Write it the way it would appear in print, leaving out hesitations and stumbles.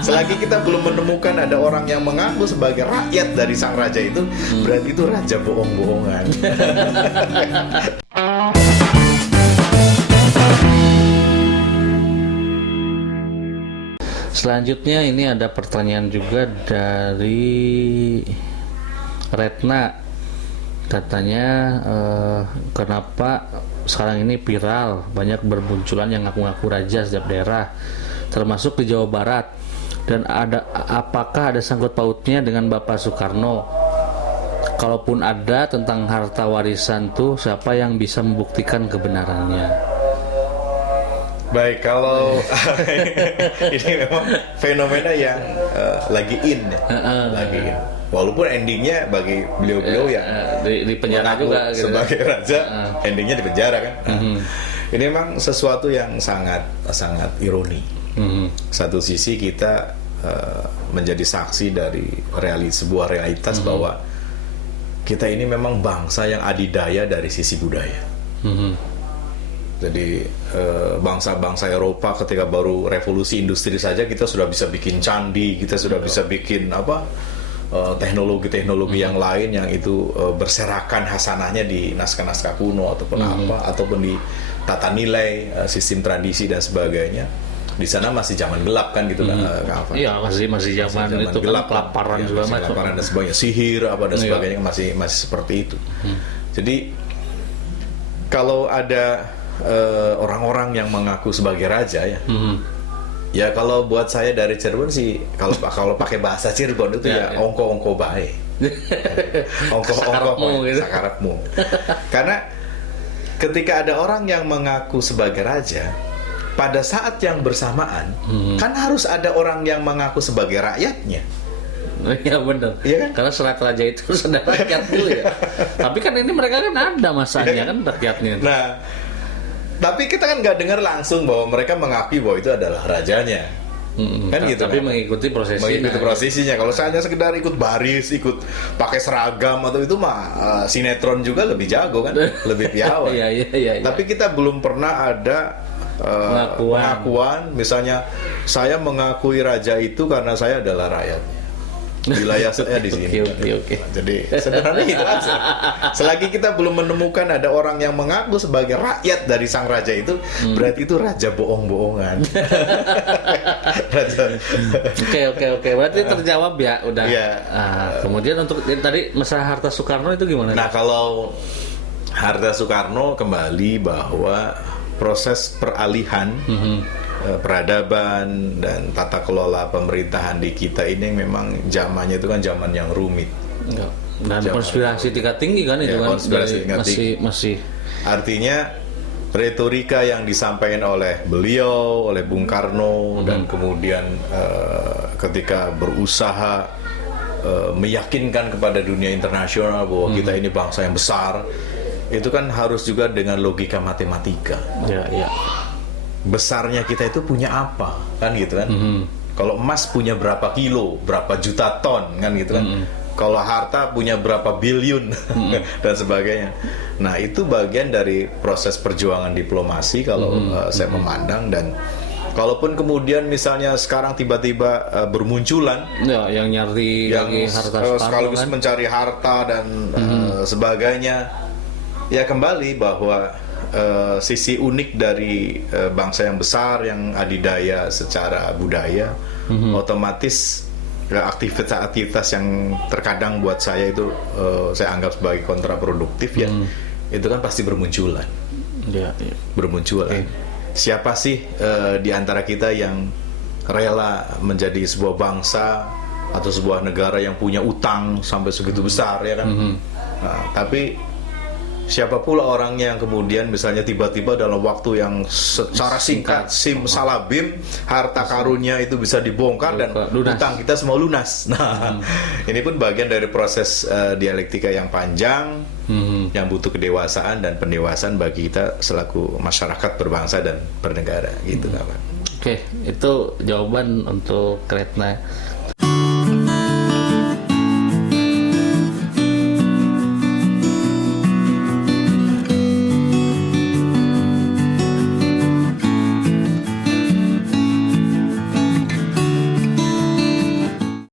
Selagi kita belum menemukan ada orang yang mengaku sebagai rakyat dari sang raja itu, berarti itu raja bohong-bohongan. Selanjutnya ini ada pertanyaan juga dari Retna. Katanya kenapa sekarang ini viral banyak bermunculan yang ngaku-ngaku raja setiap daerah, termasuk di Jawa Barat, dan apakah ada sangkut pautnya dengan Bapak Soekarno? Kalaupun ada, tentang harta warisan tuh siapa yang bisa membuktikan kebenarannya? Baik, kalau ini memang fenomena yang lagi in, lagi in. Walaupun endingnya bagi beliau-beliau yang di penjara juga gitu. Sebagai raja, endingnya di penjara kan. Ini memang sesuatu yang sangat ironi. Satu sisi kita menjadi saksi dari sebuah realitas bahwa kita ini memang bangsa yang adidaya dari sisi budaya. Jadi bangsa-bangsa Eropa ketika baru revolusi industri saja kita sudah bisa bikin candi, kita sudah bisa bikin teknologi-teknologi yang lain yang itu berserakan hasanahnya di naskah-naskah kuno ataupun ataupun di tata nilai, sistem tradisi dan sebagainya. Di sana masih zaman gelap kan gitu kan. Iya, masih zaman itu gelap, kan kelaparan ya, segala macam. Kelaparan dan sebagainya, sihir dan sebagainya masih seperti itu. Jadi kalau ada orang-orang yang mengaku sebagai raja ya. Ya kalau buat saya dari Cirebon sih kalau pakai bahasa Cirebon itu ya ongko-ongko bae. Ongko-ongko gitu. Sakarepmu. Karena ketika ada orang yang mengaku sebagai raja, pada saat yang bersamaan kan harus ada orang yang mengaku sebagai rakyatnya. Iya benar. Iya kan? Karena serat raja itu sudah rakyat dulu ya. Tapi kan ini mereka kan ada masanya kan rakyatnya. Nah, tapi kita kan nggak dengar langsung bahwa mereka mengakui bahwa itu adalah rajanya, kan gitu. Tapi kan? mengikuti prosesinya. Kalau saya hanya sekedar ikut baris, ikut pakai seragam atau itu mah sinetron juga lebih jago kan, lebih piawai. Iya. Tapi kita belum pernah ada pengakuan, misalnya saya mengakui raja itu karena saya adalah rakyatnya. Wilayah saya di sini. Oke. Jadi sebenarnya itu aja. Selagi kita belum menemukan ada orang yang mengaku sebagai rakyat dari sang raja itu, berarti itu raja bohong-bohongan. Oke. Berarti terjawab ya, udah. Iya. Kemudian untuk tadi masalah harta Soekarno itu gimana? Nah, kalau harta Soekarno kembali bahwa proses peralihan peradaban dan tata kelola pemerintahan di kita ini memang zamannya itu kan zaman yang rumit. Dan konspirasi tingkat tinggi kan itu kan. Konspirasi tingkat tinggi. Masih. Artinya retorika yang disampaikan oleh beliau, oleh Bung Karno dan kemudian ketika berusaha meyakinkan kepada dunia internasional bahwa kita ini bangsa yang besar, itu kan harus juga dengan logika matematika. Iya. Besarnya kita itu punya apa kan gitu kan. Kalau emas punya berapa kilo, berapa juta ton kan gitu kan. Kalau harta punya berapa biliun dan sebagainya. Nah itu bagian dari proses perjuangan diplomasi kalau saya memandang. Dan kalaupun kemudian misalnya sekarang tiba-tiba bermunculan yang nyari yang lagi harta sekaligus kan? mencari harta dan sebagainya, ya kembali bahwa sisi unik dari bangsa yang besar yang adidaya secara budaya, otomatis aktivitas-aktivitas yang terkadang buat saya itu saya anggap sebagai kontraproduktif ya, itu kan pasti bermunculan. Bermunculan. Siapa sih di antara kita yang rela menjadi sebuah bangsa atau sebuah negara yang punya utang sampai segitu besar ya kan? Nah, tapi siapa pula orangnya yang kemudian misalnya tiba-tiba dalam waktu yang secara singkat salabim harta karunnya itu bisa dibongkar dan utang kita semua lunas. Nah, ini pun bagian dari proses dialektika yang panjang yang butuh kedewasaan dan pendewasaan bagi kita selaku masyarakat berbangsa dan bernegara gitu, Pak. Oke, itu jawaban untuk Retna.